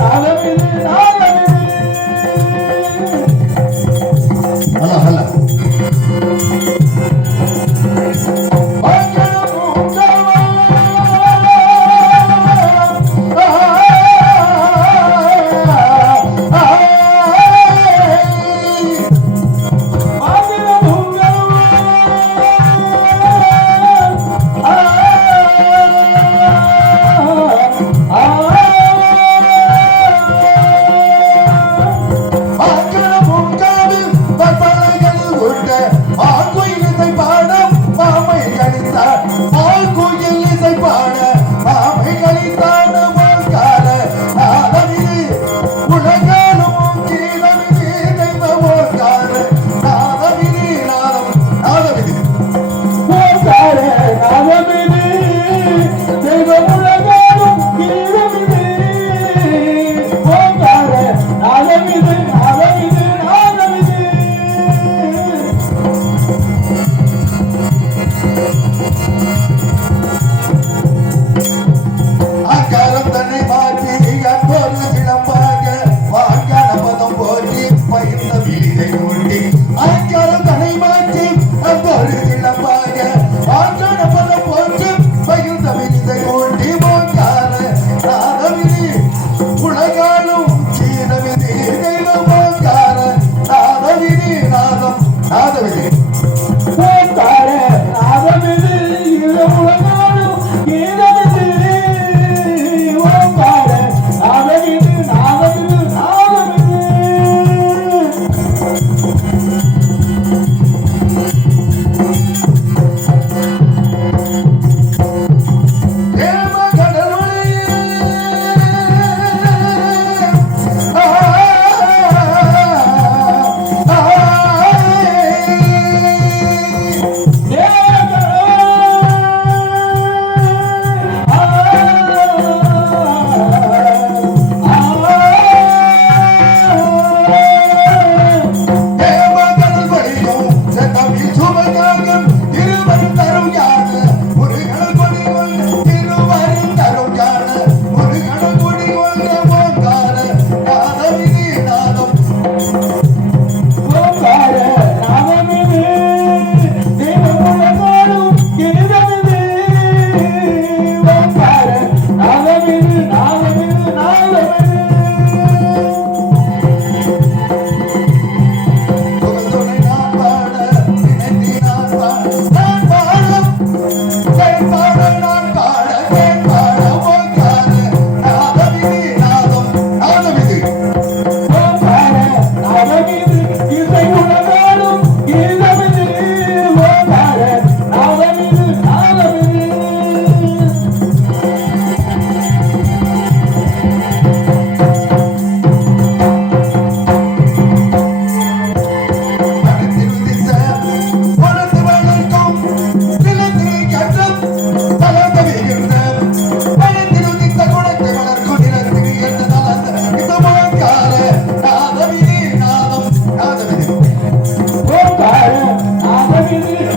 எனது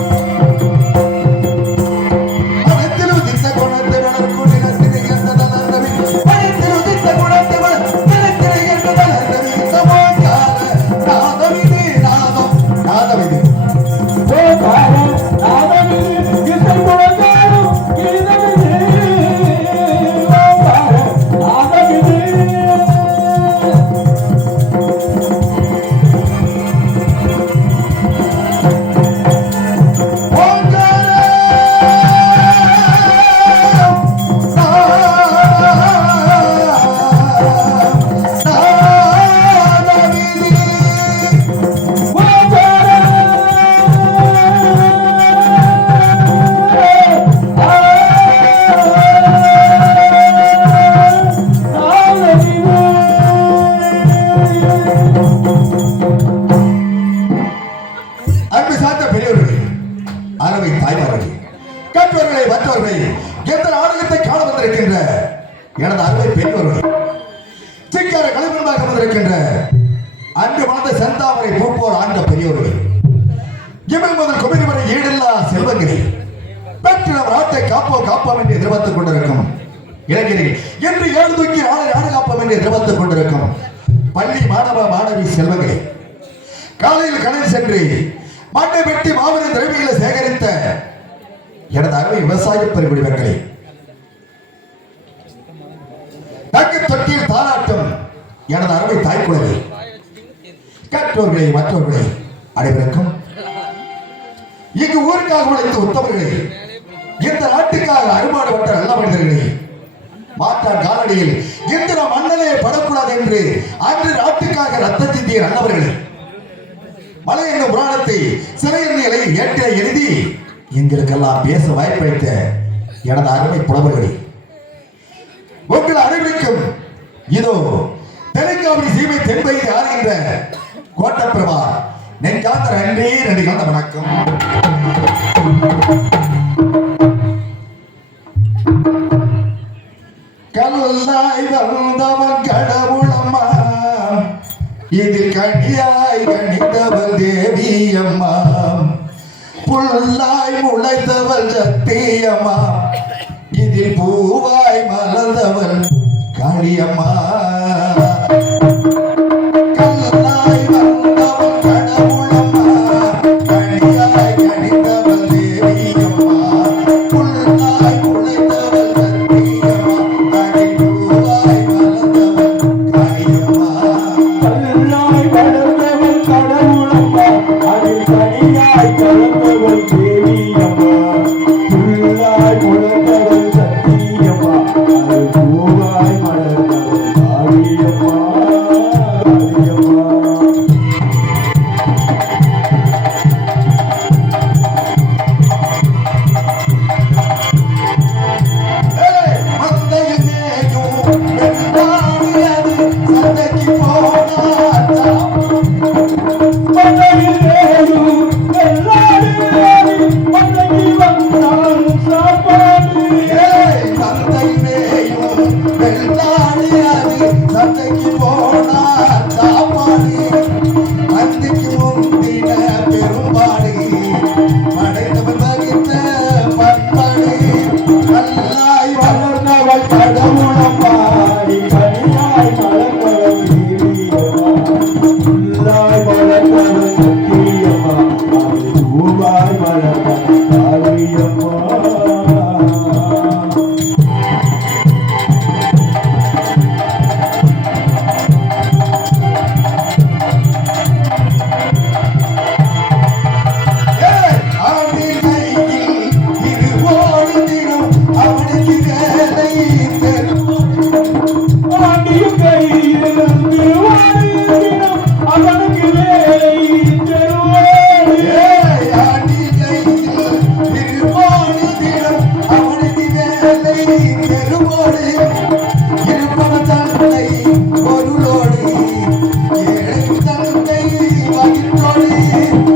அருமை பெண்வர்கள் ஈக்கார கலைமன்பாக வந்திருக்கின்ற அன்று வளர்ந்த செந்தாமரை பூப்போர் ஆண்ட பெரியோர்கள் இமை முதல் குமிரி வரை ஈடில்லா செல்வங்களே பெற்று நம் நாட்டை காப்போம் என்று எதிர்பார்த்துக் கொண்டிருக்கும் இளைஞர்கள் என்று ஏழு தூக்கி நாடு காப்போம் என்று எதிர்பார்த்துக் கொண்டிருக்கும் பள்ளி மாணவி செல்வங்களே காலையில் கடல் சென்று மண்ணை வெட்டி மாபெரும் திரவியங்களை சேகரித்த எனது அருமை விவசாய பெருங்குடி மக்களே தக்கு தொட்டியில் தாராட்டம் எனது அருமை தாய்க்குழந்தை கற்றோர்களே மற்றவர்களே அனைவருக்கும் இங்கு ஊருக்காக உழைத்த உத்தமர்களே இந்த நாட்டுக்காக அருமாடுபட்ட நல்ல மனிதர்களே மாற்றான் காலடியில் இந்த மன்னலே படக்கூடாது என்று அன்று நாட்டுக்காக ரத்த சிந்திய நல்லவர்களே மலை என்னும் புராணத்தை சிறை எண்ணியலை ஏற்ற எழுதி எங்களுக்கெல்லாம் பேச வாய்ப்பளித்த எனது அருமை புலவர்களே உங்கள் அனைவருக்கும் இதோ தெலுங்காவி சீமை தென்பையை ஆளுகின்ற கோட்டப்பிரபா நெஞ்சாந்த நன்றி காந்த வணக்கம். கல்லாய் வந்தவன் கடவுளம்மா இதில் கனியாய் கணித்தவள் தேவியம்மா புல்லாய் முளைத்தவள் சத்தியம்மா இதில் பூவாய் மலர்ந்தவள் காளியம்மா கல்லாய் வந்தவள் கடவுளம்மா கனியாய் கணித்தவள் தேவியம்மா புல்லாய் முளைத்தவள் சத்தியம்மா அதில் பூவாய் மலர்ந்தவள் காளியம்மா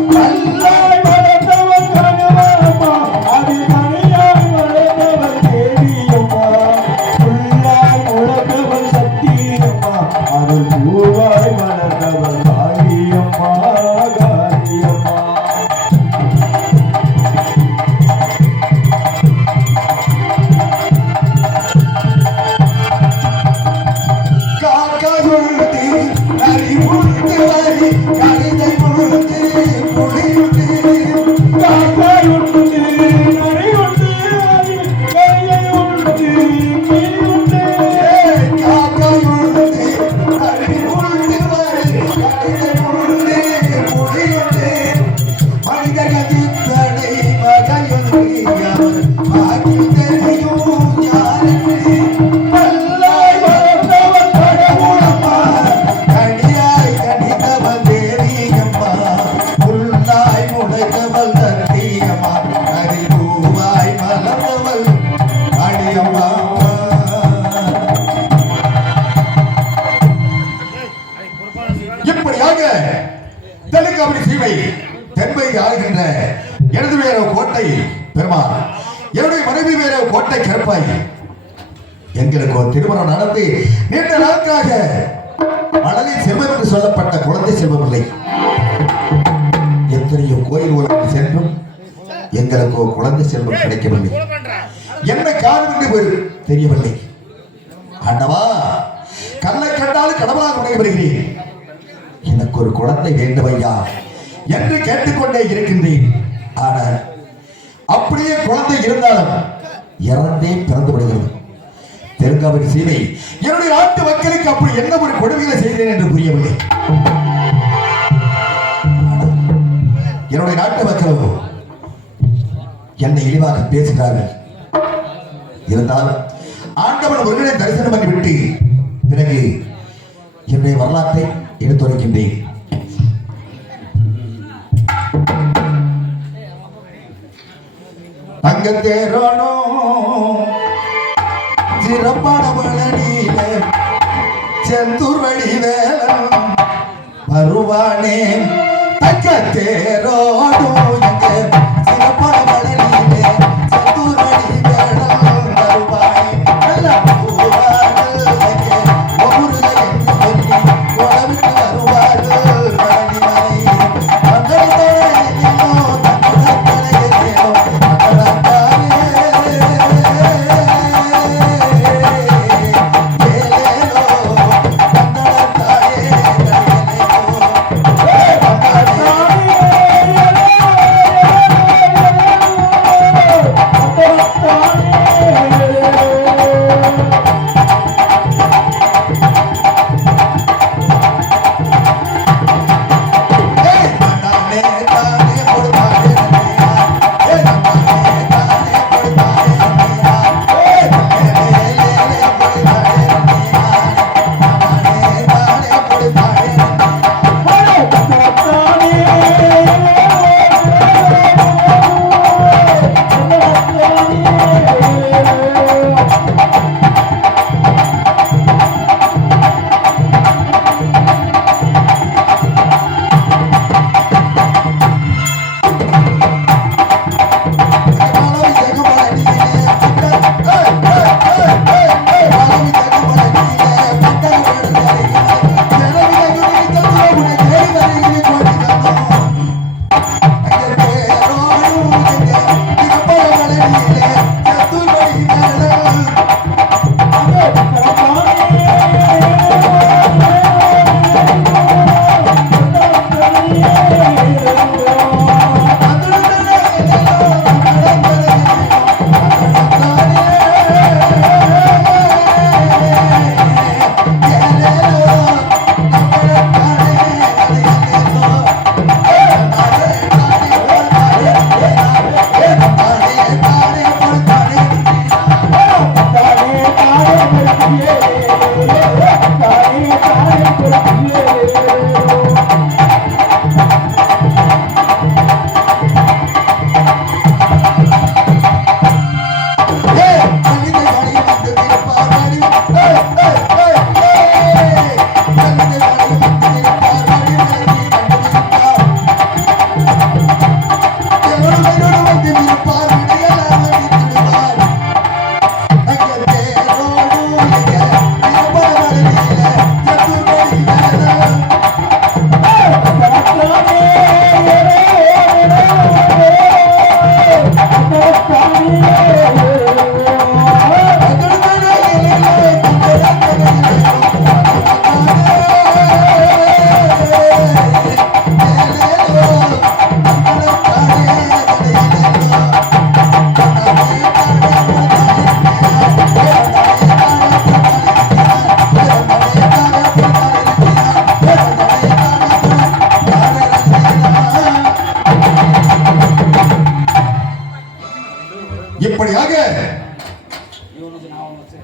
கல்லாய் வளர்ந்தவள் கடவுளம்மா அதில் கனியாய் கலந்தவள் தேவியம்மா புல்லாய் முளைத்தவள் சத்தியம்மா அதில் பூவாய் மலர்ந்தவள் காளியம்மா காளியம்மா. தெலுங்காவி சீமை தென்பை ஆளுகின்ற எனது வேற கோட்டை பெருமாள், என்னுடைய மனைவி வேற கோட்டை கருப்பாய். எங்களுக்கு ஒரு திருமணம் நடத்தி நீண்ட நாட்களாக மணலில் செல்வம் என்று சொல்லப்பட்ட குழந்தை செல்வமில்லை. எத்தனையோ கோயில் உலகம் சென்றும் எங்களுக்கு குழந்ை செல்வம் கிடைக்கவில்லை. என்ன காரணம் என்று தெரியவில்லை. ஆண்டவா, கண்ணை கண்டாலும் கடவுளாக உணவு வருகிறேன். எனக்கு ஒரு குழந்தை வேண்டும் ஐயா என்று கேட்டுக்கொண்டே இருக்கின்றேன். ஆனால் அப்படியே குழந்தை இருந்தாலும் இறந்தே பிறந்து விடுகிறது. தெருங்காவடி சீமை என்னுடைய நாட்டு மக்களுக்கு அப்படி என்ன ஒரு கொடுமைகளை செய்தேன் என்று புரியவில்லை. என்னுடைய நாட்டு மக்களோ என்னை இழிவாக பேசுகிறார்கள். இருந்தாலும் ஆண்டவன் ஒருவரை தரிசனம் பண்ணிவிட்டு பிறகு என்னுடைய வரலாற்றை எடுத்துரைக்கின்றேன். தங்கத்தேரோனோ சிறப்பான பழனியில செந்தூர் வழி வேலம் வருவானே. தங்கத்தேரோனோ சிறப்பான பழனியில செந்தூர் வழி வேலம் வருவானே. இப்படியாக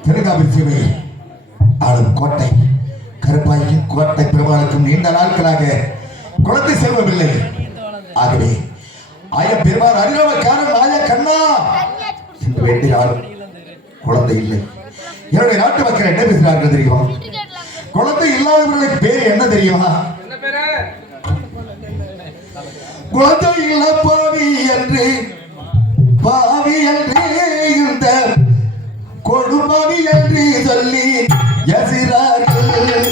திருகாவிரி ஆளும் கோட்டை கருப்பாய்க்கும் கோட்டை பெருமாளுக்கும் நீண்ட நாட்களாக குழந்தை செல்வமில்லை. ஆகவே ஆய பெருமாள் அறிவக்காரன் ஆய கண்ணா என்று வேண்டியால் குழந்தை இல்லை. என்னுடைய நாட்டு மக்கள் என்ன பேசுகிறார்கள் தெரியுமா? குழந்தை இல்லாதவர்களுக்கு பேர் என்ன தெரியுமா? குழந்தை இல்ல பாவி என்று பாவி என்று இந்த கொடுபாவி என்று சொல்லி எசிறார்கள்.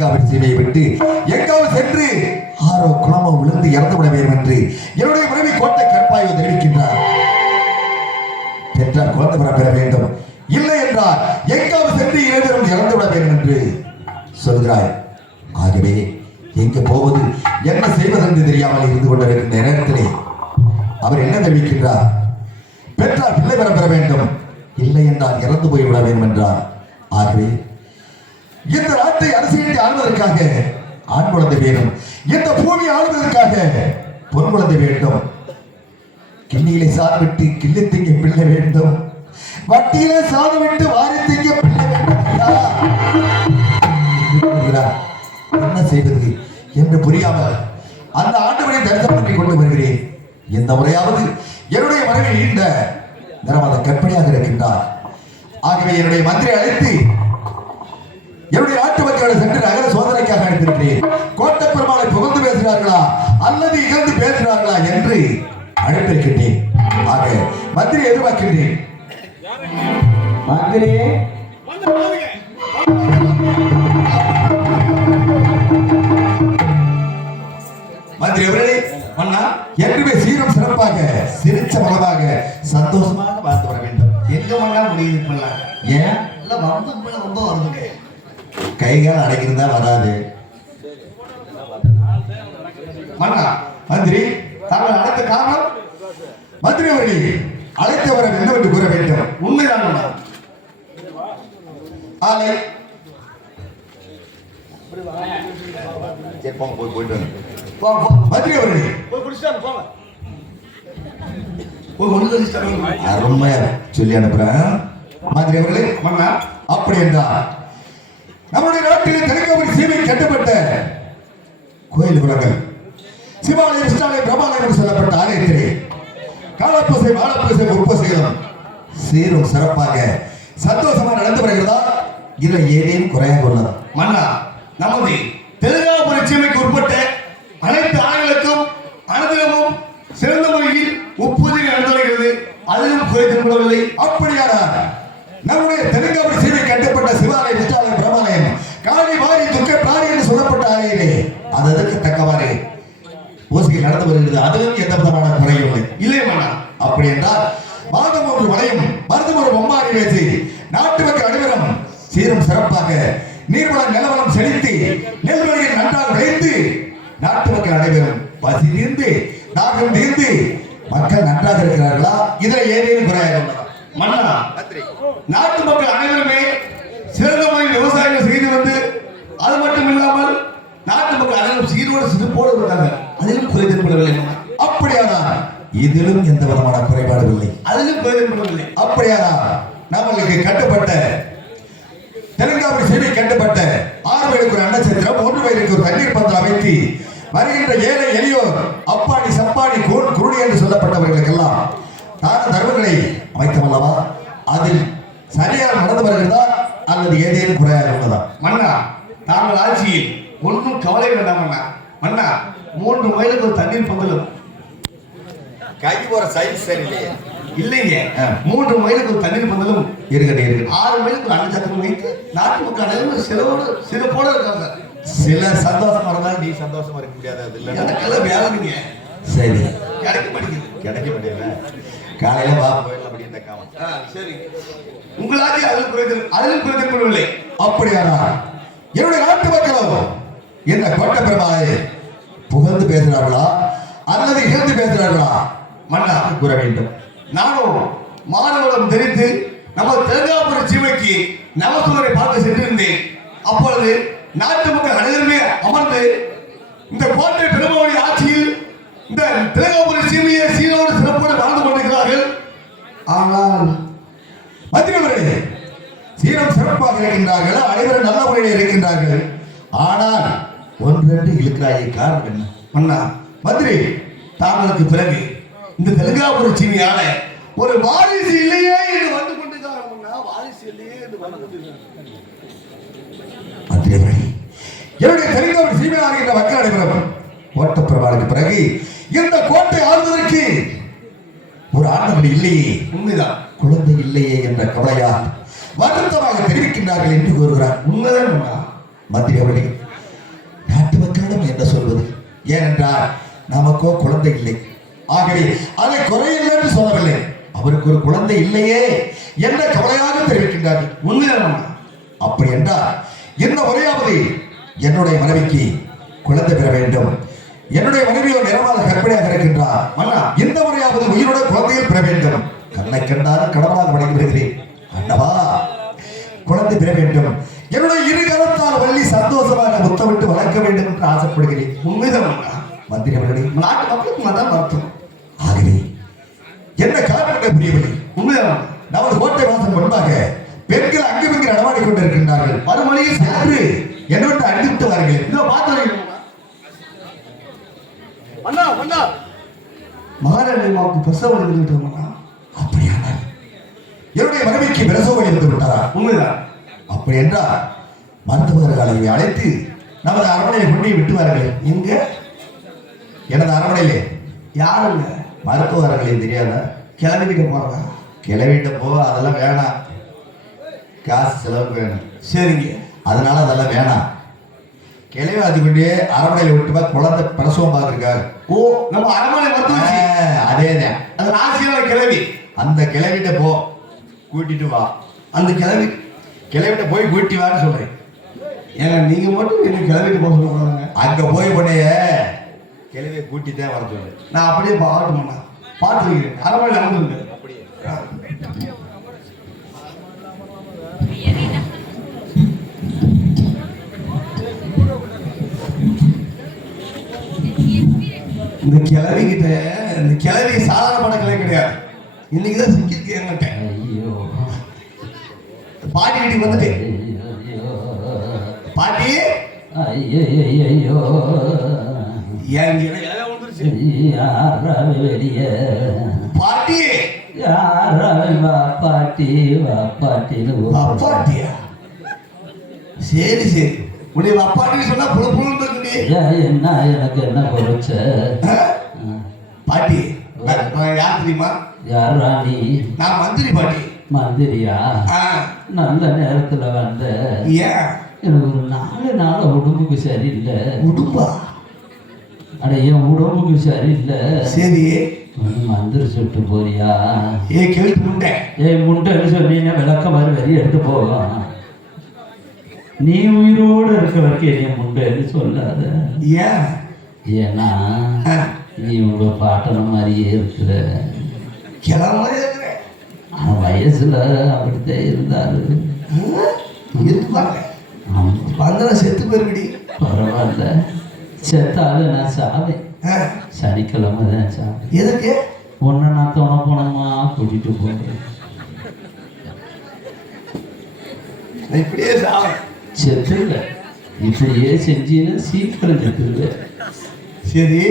தெலுங்காவின் சீமையை விட்டு எங்காவது சென்று ஆரோ குளமோ விழுந்து இறந்து விட வேண்டும் என்று என்னுடைய மனைவி கோட்டை கற்பாயோ தெரிவிக்கின்றார். பெற்றால் குழந்தை பெற வேண்டும், இல்லை என்றால் எங்காவது சென்று இறைவரும் இறந்து விட வேண்டும் என்று சொல்கிறாய். ஆகவே எங்கு போவது என்ன செய்வதென்று தெரியாமல் இருந்து கொண்டிருக்கின்ற நேரத்திலே அவர் என்ன தெரிவிக்கின்றார்? பெற்றால் பிள்ளை பெற வேண்டும், இல்லை என்றால் இறந்து போய்விட வேண்டும் என்றார். ஆகவே இந்த நாட்டை அரசியலை ஆளுவதற்காக ஆண் குழந்தை வேண்டும், இந்த பூமி ஆளுவதற்காக பொன் குழந்தை வேண்டும். கிண்ணியிலே சாதம் விட்டு கிள்ளி திங்க பிள்ளை வேண்டும், வட்டியிலே சாதம் விட்டு வாரி திங்க பிள்ளை வேண்டும். என்ன செய்வது என்று புரியாமல் அந்த ஆண்டவனை தரிசனம் பண்ணி கொண்டு வருகிறேன். எந்த முறையாவது என்னுடைய மனைவி நீண்ட நிறமத கற்பனையாக இருக்கின்றார். ஆகவே என்னுடைய மந்திரி அழைத்து என்னுடைய நாட்டு மக்களை சென்று நகர சோதனைக்காக அழைத்திருக்கிறேன். கோட்டை பெருமாளை புகழ்ந்து பேசுகிறார்களா அல்லது இகழ்ந்து பேசுகிறார்களா என்று அழைத்திருக்கின்றேன். ஆக மந்திரி எதிர்பார்க்கின்றேன். மந்திரி மந்திரி அவர்களே, அண்ணா என்றுமே சீரும் சிறப்பாக சிரிச்ச மனதாக சந்தோஷமாக வாழ்ந்து வர வேண்டும். எங்க மண்ணா முடியுது இப்பெல்லாம்? ஏன் ரொம்ப வருதுங்க. கைகால் அடைக்கிறதா வராது. மன்னா மந்திரி தாங்கள் அழைத்த காரணம்? மந்திரி அவர்களே, அழைத்தவரை என்னவென்று கூற வேண்டும். உண்மைதான் மன்னா. ஆலை போயிட்டு மந்திரி அவர்களே, அருமையா சொல்லி அனுப்புறேன். மந்திரி அவர்களே, மன்னா அப்படி என்றால் நம்முடைய நாட்டிலே தெலுங்காவின் சீமை கட்டப்பட்ட கோயில் குளங்கள் சிவாலயம், விஷ்ணாலயம், பிரபாலயம் என்று சொல்லப்பட்ட ஆலயத்திலே காலப்பூசை, வாழப்பூசை, முற்பூசைகளும் சீரும் சிறப்பாக சந்தோஷமாக நடந்து வருகிறதா? இதுல ஏதேனும் குறையாக உள்ளதா? மன்னா, நமது தெலுங்காபுரி சீமைக்கு உட்பட்ட அனைத்து ஆணைகளுக்கும் அனுதினமும் சிறந்த முறையில் முப்பூஜை நடந்து வருகிறது. அதிலும் குறை திரும்பவில்லை. அப்படியானால் நம்முடைய தெலுங்காபுரி சீமை கட்டப்பட்ட சிவாலயம், விஷ்ணாலயம், பிரபாலயம் காளி வாரி துக்க பிராணி என்று சொல்லப்பட்ட ஆலயிலே அதற்கு தக்கவாறு பூசைகள் நடந்து வருகிறது. அதிலும் எந்த விதமான குறையும் இல்லை. இல்லை மன்னா. அப்படி என்றால் மாதம் ஒரு மலையும் மருந்தும் ஒரு பொம்மாரி பேசி நாட்டு மக்கள் அனைவரும் சீரும் சிறப்பாக நீர்வளம் நிலவளம் செழித்து நெல்வழியில் நன்றாக விளைந்து நாட்டு மக்கள் அனைவரும் பசி தீர்ந்து தாகம் தீர்ந்து மக்கள் நன்றாக இருக்கிறார்களா? இதில் ஏதேனும் குறையாக உள்ளதா? மன்னா, நாட்டு மக்கள் அனைவருமே சிறந்த முறையில் விவசாயம் செய்து வந்து அது மட்டும் இல்லாமல் நாட்டு மக்கள் அனைவரும் சீரோடு சிறப்போடு இருந்தாங்க. அதிலும் குறை தென்படவில்லை. அப்படியானால் இதிலும் எந்த விதமான குறைபாடு இல்லை. அதிலும் குறை தென்படவில்லை. அப்படியானால் நம்மளுக்கு கட்டுப்பட்ட தெலுங்காபுரி சீமை கட்டுப்பட்ட 6 பேருக்கு ஒரு அன்னச்சத்திரம், 3 பேருக்கு ஒரு தண்ணீர் பந்தல் அமைத்து வருகின்ற ஏழை எளியோர் அப்பாடி சப்பாடி குருடி என்று சொல்லப்பட்டவர்களுக்கெல்லாம் தான தர்மங்களை அமைத்தமல்லவா? அதில் சரியாக நடந்து வருகிறதா அல்லது ஏதேனும் குறையாக உள்ளதா? மன்னா, தாங்கள் ஆட்சியில் ஒன்றும் கவலை வேண்டாம் மன்னா. மன்னா, 3 மைலுக்கு ஒரு தண்ணீர் பந்தலும் கை போற சைஸ் சரியில்லையே. இல்லைங்க. 3 மைலுக்கு ஒரு தண்ணீர் பந்தலும் இருக்கட்டும் இருக்கு. 6 மைலுக்கு ஒரு அன்னச்சத்திரம் வைத்து நாட்டு மக்கள் அனைவரும் சிறப்போடு இருக்காங்க. சிலர் சந்தோஷமா இருந்தாலும் நீ சந்தோஷமா இருக்க முடியாது. அது இல்லை, எனக்கெல்லாம் வேலைங்க. சரி, கிடைக்க மாட்டேங்குது. கிடைக்க மாட்டேங்குது. காலையில வா போயிடலாம் அப்படின்னு காம. சரி, உங்களாலே அதில் குறைந்திருக்கவில்லை. அப்படியானால் என்னுடைய நாட்டு மக்களோ இந்த கோட்டை பெருமாளை புகழ்ந்து பேசுகிறார்களா அல்லது இகழ்ந்து பேசுகிறார்களா? மன்னா கூற வேண்டும். நானும் மாணவர்களும் தெரிந்து நம்ம தெலுங்காபுரி சீமைக்கு நவசூரரை பார்த்து சென்றிருந்தேன். அப்பொழுது நாட்டு மக்கள் அனைவருமே அமர்ந்து இந்த கோட்டை பெருமாளுடைய ஆட்சியில் இந்த தெலுங்காபுரி சீமையை சீரோடு சிறப்போடு வாழ்ந்து கொண்டிருக்கிறார்கள். ஆனால் மந்திரி அவர்களே, சீரம் சிறப்பாக இருக்கின்றார்கள், அனைவரும் நல்ல முறையில் இருக்கின்றார்கள். ஆனால் ஒன்றென்று இழுக்கிறாயே, காரணம் என்ன? மன்னா, மந்திரி, தாங்களுக்கு பிறகு இந்த தெலுங்காபுரி சீமையால ஒரு வாரிசு இல்லையே என்று வந்து கொண்டிருக்கிறார்கள். வாரிசு இல்லையே என்று வந்து கொண்டிருக்கிறார்கள். மந்திரி அவர்களே, என்னுடைய தெலுங்காபுரி சீமையாக இருக்கின்ற மக்கள் அனைவரும் கோட்டை பெருமாளுக்கு பிறகு இந்த கோட்டை ஆளுவதற்கு ஒரு ஆண்டவன் இல்லையே, உண்மைதான், குழந்தை இல்லையே என்ற கவலையால் வருத்தமாக தெரிவிக்கின்றார்கள் என்று கூறுகிறார். உண்மைதான் மந்திரி அவர்களே, மக்களிடம் என்ன சொல்வது? ஏனென்றால் நமக்கோ குழந்தை இல்லை. ஆகவே அதை குறையில்லை என்று சொல்லவில்லை, அவருக்கு ஒரு குழந்தை இல்லையே என்ற கவலையாக தெரிவிக்கின்றார்கள். உண்மைதான். அப்படி என்றால் இந்த முறையாவது என்னுடைய மனைவிக்கு குழந்தை பெற வேண்டும். என்னுடைய மனைவி ஒரு நிறமாக கற்பனையாக இருக்கின்றார். மன்னா, இந்த முறையாவது உயிரோட குழந்தைகள் பெற வேண்டும். கண்ணை கண்டாலும் கடவுளாக வணங்குகிறேன். அண்ணவா, குழந்தை பெற வேண்டும். என்னுடைய இரு கரத்தால் வள்ளி சந்தோஷமாக முத்தமிட்டு வளர்க்க வேண்டும் என்று ஆசைப்படுகிறேன். உண்மைதான். மந்திரி அவர்களே, நாட்டு மக்களுக்கு மதான் வருத்தம். ஆகவே என்ன காரணம் புரியவில்லை. உண்மைதான். நமது கோட்டை வாசல் முன்பாக பெண்கள் அங்குமிங்கு நடமாடிக் கொண்டிருக்கின்றார்கள். மறுமொழியை சான்று என்னோட அடித்து வாருங்கள். இதோ பார்த்து வரீங்க. அண்ணா அண்ணா, மகாராணி அம்மாவுக்கு பிரசவ வலி வந்து விட்டோம்னா. அப்படியானால் என்னுடைய மனைவிக்கு பிரசவ வலி வந்து விட்டாரா? உண்மைதான். அப்படி என்றால் மருத்துவர்களை அழைத்து நமது அரண்மனையை கொண்டு விட்டு வாருங்கள். எங்க? எனது அரண்மனையிலே. யாருங்க? மருத்துவர்களை தெரியாதா? கிளம்பிக்கிட்ட போறதா? கிளவிட்ட போ, அதெல்லாம் வேணாம். காசு செலவுக்கு வேணும். சரிங்க. அதனால அதெல்லாம் வேணாம். கிளவி அது கொண்டு அரண்மனையில் விட்டு பா, குழந்தை பிரசவம் பார்த்துருக்காரு. ஓ, நம்ம அரண்மனை மருத்துவச்சி. அதேதான். அது ராசியான கிளவி. அந்த கிளவிட்ட போ, கூட்டிட்டு வா. அந்த கிளவி கிளவிட்ட போய் கூட்டி வான்னு சொல்றேன். ஏங்க நீங்க மட்டும் என்ன கிளவிட்டு போக சொல்லுவாங்க? அங்க போய் உடனே கிளவியை கூட்டி தான் வர சொல்லு. நான் அப்படியே பாட்டுமா பார்த்துருக்கிறேன். அரண்மனையில் அமர்ந்துருங்க. அப்படியே இந்த கிளவி கிட்ட, இந்த கிளவி சாதாரணமான கிளவி கிடையாது. இன்னைக்குதான் சிக்கிருக்கு என்கிட்ட. பாட்டி வீட்டுக்கு வந்துட்டேன். பாட்டி ஐயோ பாட்டி அப்பாட்டியா? சரி சரி, உடைய அப்பாட்டி சொன்னா புல புலன்னு இருக்கு. என்ன எனக்கு என்ன குறைச்ச? பாட்டி யார் தெரியுமா? யாரா நீ? நான் மந்திரி பாட்டி. மந்திரியா? நல்ல நேரத்துல வந்த. ஏன்? எனக்கு ஒரு 4 நாள் உடம்புக்கு சரியில்லை. உடும்பா? அட என் உடம்புக்கு சரியில்லை. சரி, மந்திரி சுட்டு போறியா? ஏ கேள்வி முண்டை. முட்டைன்னு சொன்னீங்கன்னா விளக்க மாதிரி வெளியே எடுத்து போகும். நீ உயிரோடு இருக்க வரைக்கும் நீ முண்டைன்னு சொல்லாத. ஏன்? ஏன்னா நீ உங்க பாட்டன மாதிரியே இருக்கிற. கிளம்ப வயசுல அப்படித்தான் இருந்தாரு. இருப்பாங்க. வந்தா செத்து போயிருக்கடி. பரவாயில்ல, செத்தாலும் நான் சாவேன். சனிக்கிழமை தான் சாவேன். எதுக்கு? ஒன்றை நான் தோண போனோமா கூட்டிட்டு போகிறேன். இப்படியே சாவேன். செத்துருவ. இப்படியே செஞ்சீங்கன்னா சீக்கிரம் செத்துருவேன். சரி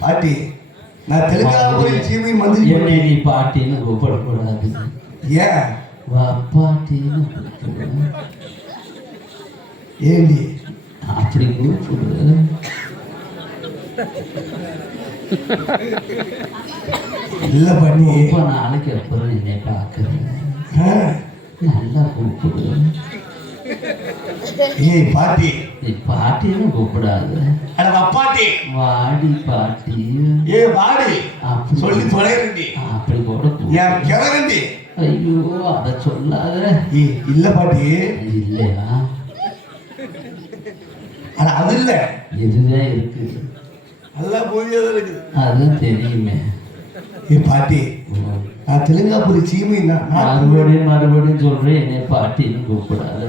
பாட்டி, நான் தெலுங்கானா சீமை மந்திரி. என்னை நீ பாட்டின்னு கூப்பிடக்கூடாது. ஏன்? பாட்டின்னு ஏண்டி அப்படி கூப்பிடு. இல்ல பண்ணி இப்போ நாளைக்கு அப்புறம் என்னை பார்க்குறேன். நல்லா கூப்பிடு. ஏய் பாட்டி, நீ பாட்டின்னு கூப்பிடாது. அப்பாட்டி வாடி பாட்டி. ஏ வாடி அப்படி சொல்லி தொலைறண்டி. அப்படி கூட ஏன் கிளறண்டி? ஐயோ அதை சொல்லாத. இல்ல பாட்டி. இல்லையா? ஆனா அது இல்ல, இதுதான் இருக்குது. நல்லா புரியாத இருக்குது. அதுதான் தெரியுமே. ஏ பாட்டி, நான் தெலுங்காபுரி சீமை மறுபடியும் சொல்றேன், என்னை பாட்டின்னு கூப்பிடாத.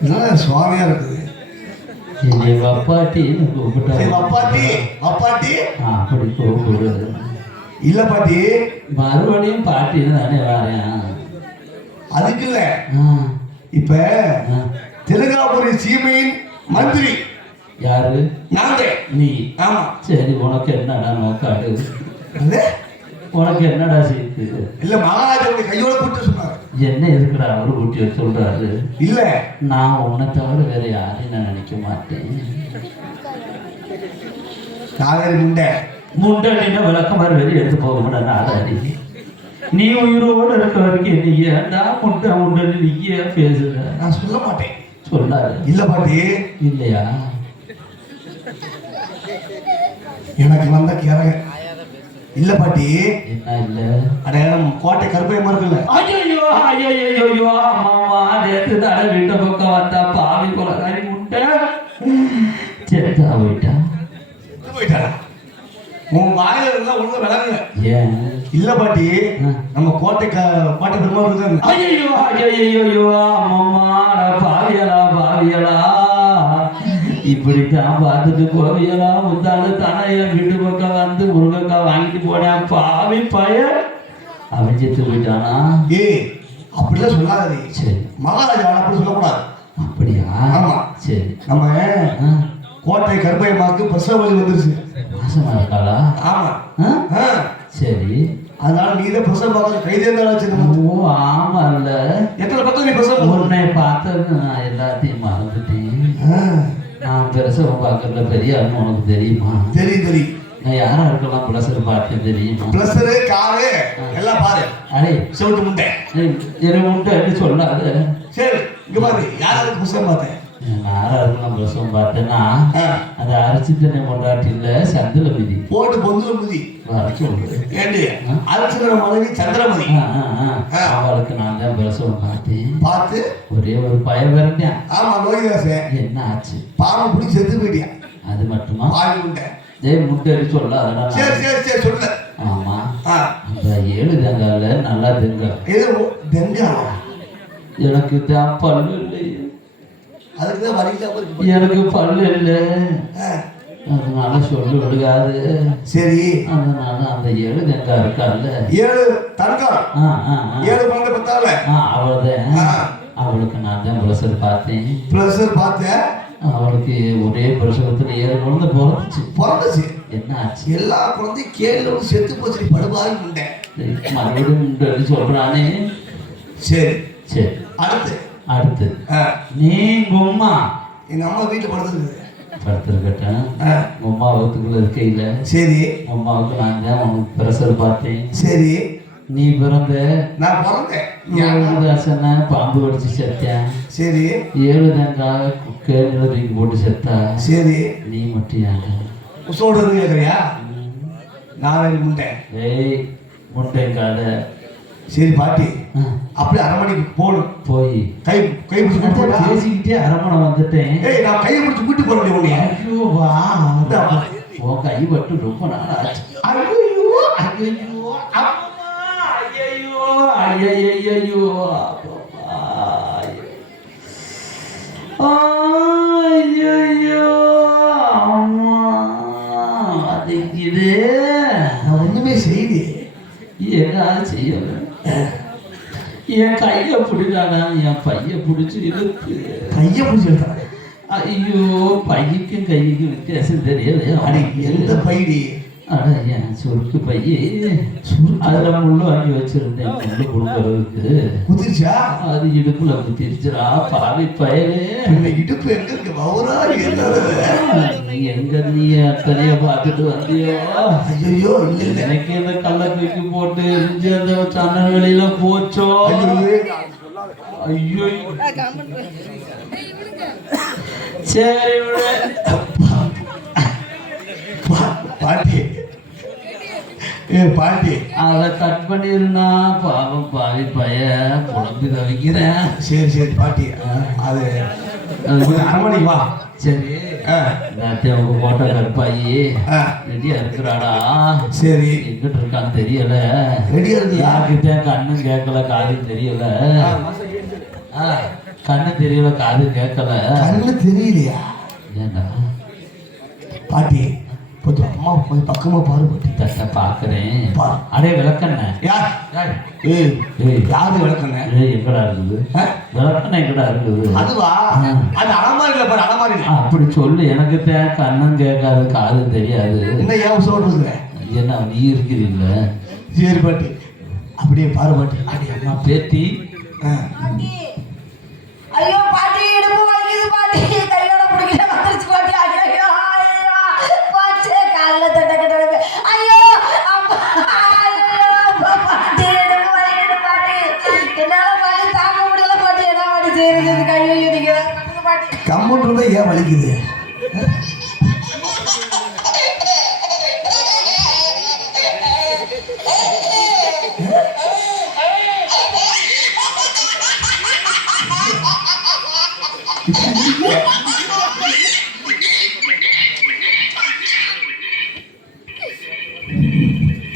இதெல்லாம் சுவாமியா இருக்குது. என்னை வப்பாட்டின்னு கூப்பிட்டா. அப்பாட்டி அப்பாட்டி அப்படி கூப்பிடு. இல்ல பாட்டி, மறுபடியும் பாட்டின்னு தானே வரேன். அதுக்கு இல்ல, இப்ப தெலுங்காபுரி சீமையின் மந்திரி யாரு? நாங்க. நீ? ஆமா. சரி, உனக்கு என்னடா நோக்காடு? உனக்கு என்னடா சேர்த்து? இல்ல மகாராஜாவுடைய கையோட கூட்டு சொன்னாரு. என்ன இருக்கிற அவரு கூட்டி சொல்றாரு? இல்ல, நான் உன்னை தவிர வேற யாரையும் நான் நினைக்க மாட்டேன். காவேரி முண்டை முண்டா விளக்க மாதிரி வெளியே எடுத்து போக முடியாது. நாடாடி நீ உயிரோடு இருக்க வரைக்கும் நீ ஏன்டா முண்டை முண்டன்னு நீயே பேசுற? நான் சொல்ல மாட்டேன். சொல்லாரு. இல்ல பாட்டி, இல்லையா? எனக்கு வந்த கிறக இல்ல பாட்டி. என்ன இல்ல? அடையாளம் கோட்டை கருப்பையமா இருக்குல்ல. ஐயோ ஐயோ மாமா, நேற்று தானே வீட்டை பக்கம் வந்தா பாவி கொலகாரி முட்டை செத்தா போயிட்டா. போயிட்டாரா? உன் வாயில இருந்தா ஒழுங்கா விளங்குங்க. ஏன்? இல்ல பாட்டி, நம்ம கோட்டை கோட்டை பெருமாள் இருக்காங்க. ஐயோ மாமா, பாவியலா இப்படித்தான் பார்த்துட்டு போவியலா முத்தாடு தானே என் வீட்டு பக்கம் வந்து முருங்கக்காய் வாங்கிட்டு போனேன். பாவி பய அவன் செத்து போயிட்டானா? ஏய், அப்படிலாம் சொல்லாதே. சரி, மகாராஜா அப்படி சொல்லக்கூடாது. அப்படியா? ஆமா. சரி. நம்ம கோட்டை கருப்பையம்மாக்கு பிரசவ வலி வந்துருச்சு. மாசமா இருக்காளா? ஆமா. சரி. அதனால நீ தான் பிரசவம் பார்க்க கைதேர்ந்தா வச்சிருக்க. ஓ ஆமா இல்ல. எத்தனை பக்கம் நீ பிரசவம்? உன்னை பார்த்தது நான் எல்லாத்தையும் மறந்துட்டேன். நான் பிரசவம் பார்க்கறதுல பெரிய ஆளுன்னு உனக்கு தெரியுமா? தெரியும். நான் யாரா இருக்கலாம் பிரசவம் பார்த்தேன் தெரியுமா? பிளஸரு காரு எல்லாம் பாரு. அடே செவிட்டு முண்டை எனக்கு முட்டை சொல்லாது. சரி, இங்க பாரு, யாராவது பிரசவம் பார்த்தேன்? யாரா இருக்கலாம் பிரசவம் பார்த்தேன்னா அந்த அரிசி தண்ணி கொண்டாட்டில சந்திரமதி போட்டு பொங்கல் முதி அரைச்சி விடு. ஏண்டி அரிசின மனைவி சந்திரமதி. அவளுக்கு நான் தான் பிரசவம் பார்த்தேன். பார்த்து ஒரே ஒரு பயம் பிறந்தேன். ஆமா, லோகிதாசே என்ன ஆச்சு? பாம்பு பிடிச்சி செத்து போயிட்டியா? அது மட்டுமா? பால் முண்டை. முட்டை சொல்ல. சரி சொல்லு. ஆமா, அந்த 7 தேங்காயில நல்லா தேங்காய். ஏதோ தெங்காய் எனக்கு தான் பல்லு இல்லை. அதுக்குதான் வழியில எனக்கு பல்லு இல்லை, அதனால சொல்லு விடுகாது. சரி, அதனால அந்த 7 தேங்காய் இருக்கால, 7 தங்கம் 7 பங்கு பத்தால அவள்தான். அவளுக்கு நான் தான் பிரஷர் பார்த்தேன். பிரஷர் பார்த்தேன். அவளுக்கு ஒரே பிரசவத்துல 7 குழந்தை பிறந்துச்சு. என்ன ஆச்சு? எல்லா குழந்தையும் கேள்வி செத்து போச்சு. படுபாய் முண்டை. மறுபடியும் சொல்றானே. சரி சரி. அடுத்து நீ உம்மா எங்க அம்மா வீட்டுல படுத்துருக்கட்டும். உம்மா வகுத்துக்குள்ள இருக்கையில சரி, உம்மாவுக்கு நான் தான் உனக்கு பிரஷர் பார்த்தேன். சரி, நீ பிறந்த நான் பிறந்தேன். பாம்பு கடிச்சு செத்தேன். சரி, 7 தேங்காய் கேள்வியில தூக்கி போட்டு செத்தா. சரி, நீ மட்டும் உசோடு கேட்கறியா? நான் முண்டை. ஏய் முண்டைக்காத. சரி பாட்டி, அப்படியே அரமணிக்கு போகணும். போய் கை பிடிச்சி பேசிக்கிட்டே அரமணை வந்துட்டேன். ஏய், நான் கையை பிடிச்சி கூட்டு போற முடியும். ஐயோ வா, உன் கை பட்டு ரொம்ப நாள் ஆச்சு. ஐயோ ஐயோ ஐயோ அம்மா அதுக்குது. நான் ஒண்ணுமே செய்தி ஏதாவது செய்யல. என் கையை பிடிக்காடா, என் பைய பிடிச்சி இழுத்து. கையை பிடிச்சி எடுத்தாங்க. ஐயோ, பையக்கும் கைக்கும் வித்தியாசம் தெரியலையா? அடி எந்த பைடி? அட என் சுருக்கு பைய அதுல முள்ளு வாங்கி வச்சிருந்தேன். முள்ளு கொடுக்கறதுக்கு குதிர்ச்சா? அது இடுப்புல குத்திருச்சுரா பாவி பயலே. இடுப்பு எங்க இருக்கு? வவுரா எங்க நீ அத்தனைய பார்த்துட்டு வந்தியோ? ஐயோ இல்ல, எனக்கு இந்த கல்ல தூக்கி போட்டு எரிஞ்சு அந்த சன்னல் வெளியில போச்சோ? ஐயோ சரி பாட்டி, பாட்டி அதை கட் பண்ணிருந்தா பாவம் பாவி பைய குழம்பு தவிக்கிறேன். சரி பாட்டி, அது அரமணிக்கு வா. சரி, உங்க போட்ட கற்பாயி ரெடியா இருக்கிறாடா? சரி, எங்கிட்ட இருக்கான்னு தெரியல. ரெடியா இருக்கு. யாருக்கிட்ட கண்ணும் கேட்கல, காதும் தெரியல. கண்ணு தெரியல, காது கேட்கல. கண்ணு தெரியலையா? ஏண்டா பாட்டி, கொஞ்சம் அம்மா கொஞ்சம் பக்கமா பாரு பாட்டி. தட்ட பாக்குறேன். அடே விளக்கண்ண. யாரு விளக்கண்ண? எங்கடா இருக்குது விளக்கண்ண? எங்கடா இருக்குது? அதுவா? அது அலமாரில பாரு, அலமாரில. அப்படி சொல்லு. எனக்கு கண்ணும் கேட்காது, காது தெரியாது. என்ன ஏன் சொல்றது? என்ன நீ இருக்கிறீங்கள? சரி பாட்டி, அப்படியே பாரு பாட்டி. அடி அம்மா பேத்தி. ஐயோ பாட்டி, இடுப்பு வலிக்குது பாட்டி, கையோட பிடிக்கல வந்துருச்சு பாட்டி. ஐயோ பாச்சே காலைல தட்டக்கட்ட. ஐயோ அம்மா, ஐயோ பாட்டி, இடுப்பு வலிக்குது பாட்டி. என்னால வலி தாங்க முடியல பாட்டி. என்ன பாட்டி செய்யறது? கையோ இடிக்குது வலிக்குது?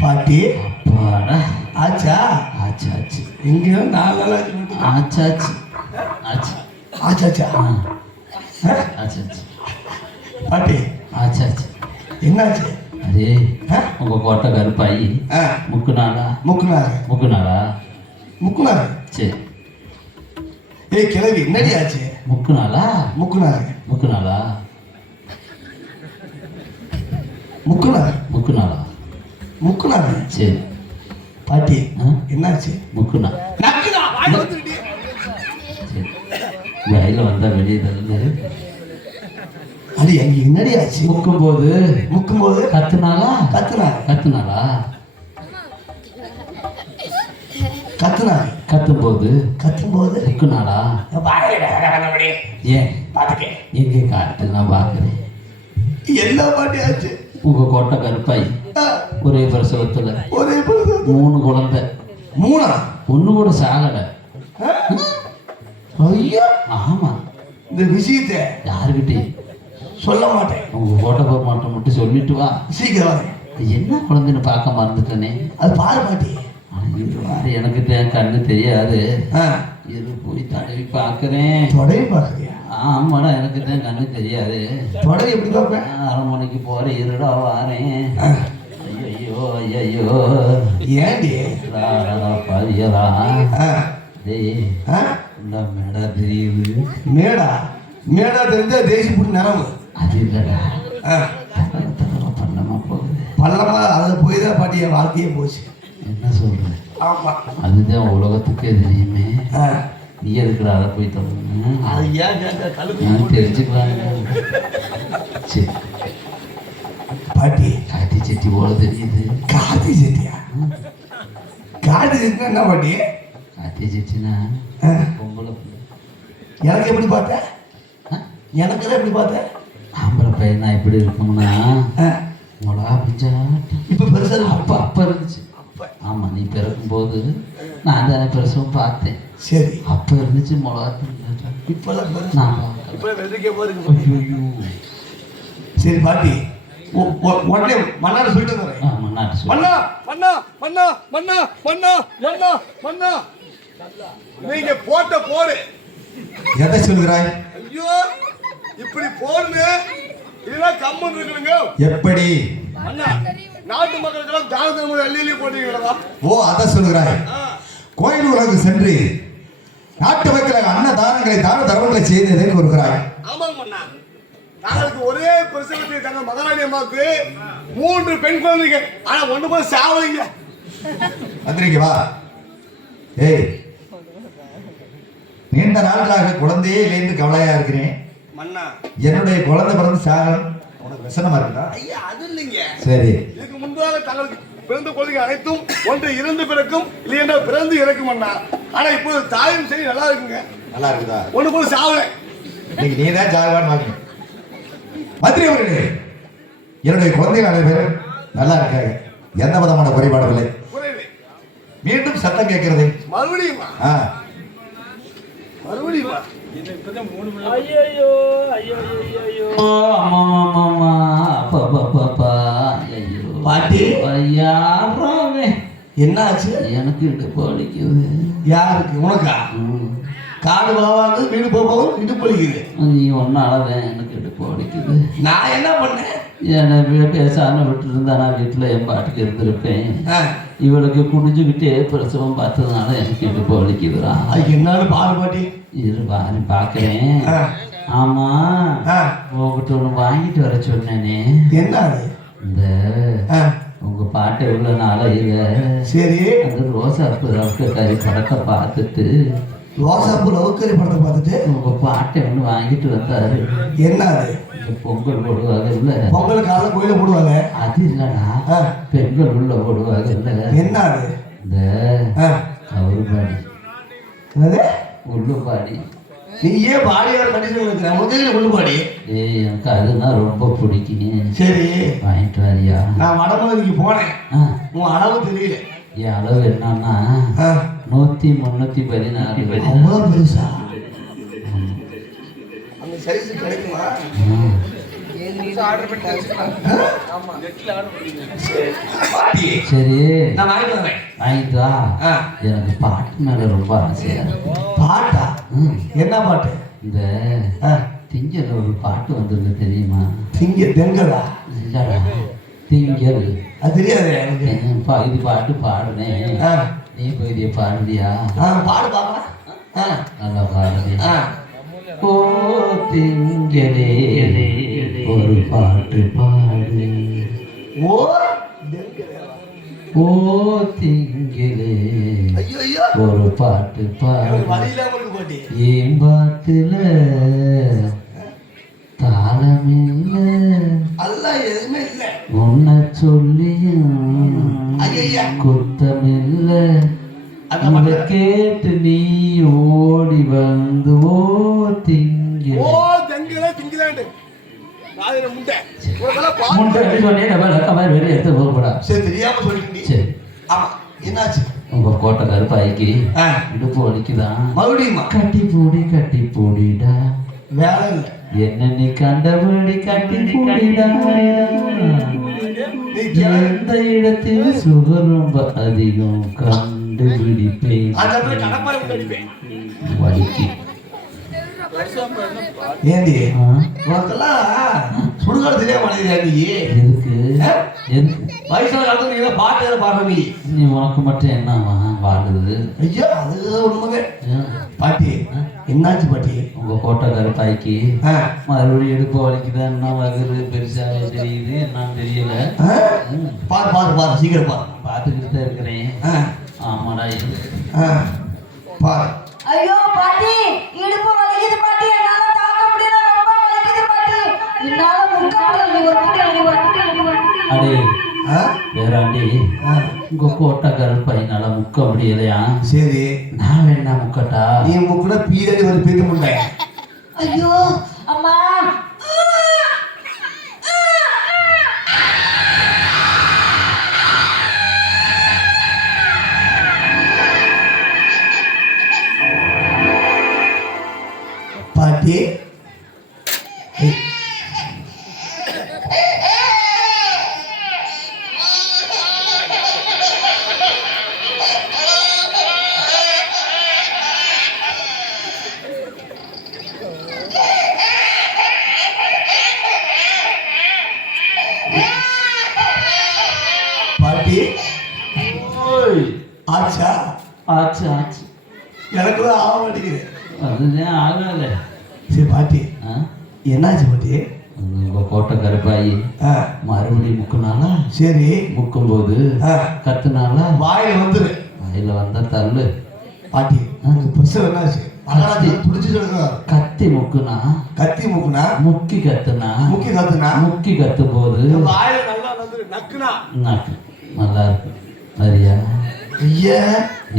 பாட்டி அப்பாடா. ஆச்சா? ஆச்சு ஆச்சு எங்கேயோ 4 நாள் ஆச்சு. ஆச்சாச்சு ஆச்சு ஆச்சாச்சா? ஆ ஆ? ஆச்சாச்சு பாட்டி ஆச்சாச்சு. என்னாச்சு? அரே ஆ? உங்க கோட்டை கருப்பாயி ஆ, முக்குனாளா முக்குனாரு முக்குனாளா? முக்குனாரு. சரி ஏய் கிழவி, என்னடி ஆச்சு? முக்குனாளா முக்குனாரு முக்குனாளா முக்குனாரு முக்குனாளா? முக்குனாரு. சரி பாட்டி ஆ? என்னாச்சு? முக்குனா. நக்குனா வாய் வந்துருடி. சரி வயல வந்தா வெளியே தள்ளு. அடி அங்க என்னடி ஆச்சு? முக்கும் போது முக்கும்போது கத்துனாளா கத்துனாரு கத்துனாளா? கத்துனாரு. கத்தும் போது கத்தும்போது முக்குனாளா? ஏன் பாத்துக்க. எங்கே காட்டு நான் பார்க்குறேன். என்ன பாட்டி ஆச்சு? உங்க கோட்டை கருப்பாய் ஆ, ஒரே பிரசவத்துல ஒரே பொழுது 3 குழந்தை. 3. ஒண்ணு கூட சாகல. ஐயா, ஆமா. இந்த விஷயத்தை யாருக்கிட்டையும் சொல்ல மாட்டேன். உங்க கோட்டை போக மாட்டோம் மட்டும் சொல்லிட்டு வா. சீக்கிரம் வரேன். என்ன குழந்தைன்னு பார்க்க மறந்துட்டேனே. அது பாரு பாட்டி. அது எனக்கு கண்ணு தெரியாது. ஆ, இரு போய் தடவி பார்க்கறேன். தொடவி பாக்குறியா? ஆமாடா எனக்கு கண்ணு தெரியாது. தொடவி எப்படி பார்ப்பேன்? 6 மணிக்கு போறேன். இருடா வாரேன். ஆ, ஐயோ ஐயோ ஏண்டி? பாதியலா ஆ, டேய் ஆ, இந்த மேடா தெரியுது. மேடா மேடா தெரிஞ்சா தேசி புட்டு நிலவு. அது இல்லடா ஆ, தடவை பண்ணமா போகுது. பள்ளமா அதில் போய் தான் பாட்டி என் வாழ்க்கையே போச்சு. என்ன சொல்ற? ஆமா. அதுதான் உலகத்துக்கே தெரியுமே. ஆ, நீ இருக்கிற அதை போய் தொடங்க. அது ஏன் கேட்ட கழுவி நான் தெரிஞ்சுக்கலாங்க. சரி பாட்டி. காட்டி செட்டி போல தெரியுது. கார்த்தி செட்டியா? கார்த்தி செட்டினா என்ன பாட்டி? காட்டி செட்டினா ஆ, பொம்பளை பிள்ளை. எனக்கு எப்படி பார்த்த? எனக்கு தான் எப்படி பார்த்த? ஆம்பளை பையனா எப்படி இருக்கும்னா ஆ, மிளகா பிஞ்சாட்டம். இப்போ பெருசா அப்போ அப்போ இருந்துச்சு. ஆமாம் நீ பிறக்கும்போது நான் தானே பெருசும் பார்த்தேன். சரி. அப்போ இருந்துச்சு மிளகா பிஞ்சாட்டம். இப்பெல்லாம் பெருசா. நான் பார்க்கல. இப்போ வெள்ளரிக்கை பாருங்க. ஐயோ சரி பாட்டி, உடனே மன்னாடு சொல்லிட்டு வரேன். ஆமாம் நாட்டு சொல்லு. மன்னா மன்னா மன்னா மன்னா மன்னா மன்னா மன்னா நீங்க போட்ட போரு. எதை சொல்கிறாய்? ஐயோ, இப்படி போர்னு இதெல்லாம் கம்மன் இருக்குங்க. எப்படி? அண்ணா, நாட்டு மக்களுக்கெல்லாம் தான தர்மம் அள்ளி போட்டீங்களா? ஓ, அதை சொல்கிறாய். கோயில் உலகு சென்று நாட்டு மக்களுக்கு அன்னதானங்களை தான தர்மங்களை செய்ததை கூறுகிறாய். ஆமாங்க அண்ணா. நாங்களுக்கு ஒரே பிரசவத்தை தங்க மகாராணி அம்மாவுக்கு 3 பெண் குழந்தைங்க. ஆனா ஒண்ணு போய் சாவலிங்க. வந்திருக்க வா. ஏய், நீண்ட நாட்களாக குழந்தையே இல்லைன்னு கவலையா இருக்கிறேன். மன்னா, என்னுடைய குழந்தை பிறந்து சாகரம் உனக்கு விஷனமா இருக்குதா? ஐயா அது இல்லைங்க. சரி, இதுக்கு முன்பாக தங்களுக்கு பிறந்த குழந்தைகள் அனைத்தும் ஒன்று இறந்து பிறக்கும், இல்லையா பிறந்து இறக்கும் அண்ணா. ஆனா இப்போது தாயும் சரி நல்லா இருக்குங்க. நல்லா இருக்குதா? ஒண்ணு போய் சாவலை. இன்னைக்கு நீ தான் ஜாகவான் வாங்க. மந்திரி அவர்களே, என்னுடைய குழந்தைகள் அனைவரும் நல்லா இருக்காங்க. எந்த விதமான குறைபாடும் இல்லை. குறைவு. மீண்டும் சத்தம் கேட்கிறது. மறுபடியுமா? ஆ, மறுபடியுமா? ஓ அம்மா அம்மா அம்மா அப்பா அப்பா அப்பா. ஐயோ பாட்டி. யாராவே என்ன ஆச்சு? எனக்கு இடுப்பு வலிக்குது. யாருக்கு? உனக்கா? காடு வாவாங்க, வீடு போகும், இடுப்பு வலிக்குது. நீ ஒன்னாலதான் எனக்கு இடுப்பு வலிக்குது. நான் என்ன பண்ணேன்? என்னை பேசாம விட்டு இருந்தா நான் வீட்டுல என் பாட்டுக்கு இருந்திருப்பேன். இவளுக்கு குடிஞ்சுக்கிட்டே பிரசவம் பார்த்ததுனால எனக்கு இடுப்பு வலிக்குதுடா. அதுக்கு என்னன்னு பாரு பாட்டி. இரு பாரு பாக்குறேன். ஆமா, உங்ககிட்ட ஒண்ணு வாங்கிட்டு வர சொன்னேனே. என்ன அது? இந்த உங்க பாட்டை உள்ள நாளையில சரி, அந்த ரோசாப்பு கறி படத்தை பார்த்துட்டு ரோசாப்பு லவுக்கறி படத்தை பார்த்துட்டு உங்க பாட்டை ஒண்ணு வாங்கிட்டு வந்தாரு. என்ன அது? இந்த பொங்கல் போடுவாங்க இல்ல, பொங்கல் காலைல கோயில போடுவாங்க. அது இல்லடா, பெண்கள் உள்ள போடுவாங்க இல்ல. என்ன அது? இந்த கவுருபாடி என்னது? உள்ளுபாடி நீ ஏன் பாடியார் கண்டிஷன் இருக்கிற முதலில் கொண்டு பாடி. ஏய் எனக்கு அதுனா ரொம்ப பிடிக்கும். சரி வாங்கிட்டு வரியா? நான் வடமதுரைக்கு போனேன். உன் அளவு தெரியல. என் அளவு என்னன்னா 100 314. அவ்வளோ பெருசா? அந்த சைஸ் கிடைக்குமா? சரி நான் வாங்கிட்டு வரேன். வாங்கிட்டு வா. எனக்கு பாட்டு மேல ரொம்ப ஆசையா. பாட்டா? என்ன பாட்டு? இந்த திங்கல் ஒரு பாட்டு வந்திருக்கு தெரியுமா? தெங்கலா? இல்லடா திங்கள். அது தெரியாது இது பாட்டு பாடுனேன். நீ போய் இதை பாடுறியா? பாடு பார்க்கலாம். நல்லா பாடுறியா? ஓ திங்களே ஒரு பாட்டு பாடு. ஓ ஓ திங்களே ஐயோ ஒரு பாட்டு பாடு. வழியில உங்களுக்கு போட்டி. ஏன் பாட்டுல தாளமில்ல அதெல்லாம் எதுவுமே இல்ல. உன்னை சொல்லியும் ஐயா குத்தமில்ல. அந்த கேட்டு நீ ஓடி வந்து ஓ திங்கள். ஓ தெங்கலே திங்கலாண்டு வாயில முண்டை. முண்டை அப்படி சொன்னே நம்ம லக்கமாக வெளியே எடுத்து போகக்கூடா. சரி தெரியாம சொல்லிட்டீங்க. சரி ஆமா என்னாச்சு? உங்க கோட்டை கருப்பாய்க்கு இடுப்பு வலிக்குதான். மறுபடியுமா? கட்டி போடிடா. வேலை இல்லை. என்ன நீ கண்டபடி கட்டி போடிடா. எந்த இடத்தில் சுகம் ரொம்ப அதிகம் கண்டுபிடிப்பேன். வலிக்கு ஏண்டி உனக்கெல்லாம் சுடுகாடு தெரியாம மனைவி எதுக்கு எதுக்கு வயசான காலத்துல நீங்க பாட்டு வேற பாடுற நீ உனக்கு மட்டும் என்னவா பாடுது? ஐயா அது உண்மைவே. பாட்டி என்னாச்சு பாட்டி? உங்க கோட்டை கருப்பாய்க்கு மறுபடியும் எடுப்பு வலிக்குதான். என்ன வகுது பெருசாவே தெரியுது என்னன்னு தெரியல. பாரு பாரு பாரு சீக்கிரம் பாரு. பார்த்துக்கிட்டு தான் இருக்கிறேன். ஆமாடா பாரு. ஐயோ பாட்டி இடுப்பு வலிக்குது பாட்டி. என்னால தாங்க முடியல. ரொம்ப வலிக்குது பாட்டி. என்னால முக்க முடியல. அடே வேறாண்டி உங்க கோட்டை கருப்பாயினால முக்க முடியலையா? சரி நான் வேணா முக்கட்டா? நீ முக்குல பீரடி ஒரு பீக்க முடியல. ஐயோ அம்மா பாட்டி பாட்டி ஆச்சா ஆச்சு ஆச்சு எனக்கு தான் ஆக மாட்டேங்குது. அதுதான் ஆகல. சரி பாட்டி என்னாச்சு பாட்டி? உங்க கோட்டை கருப்பாயி மறுபடியும் முக்குனாலா? சரி முக்கும்போது கத்துனாலா? வாயில வந்துரு. வாயில வந்தா தள்ளு. பாட்டி பிரசவம் என்னாச்சு? துடிச்சு சொல்லுங்க. கத்தி முக்குனா கத்தி முக்குனா முக்கி கத்துனா முக்கி கத்தும் போது வாயில நல்லா வந்து நக்குனா நக்கு நல்லா இருக்கு. சரியா? ஐயா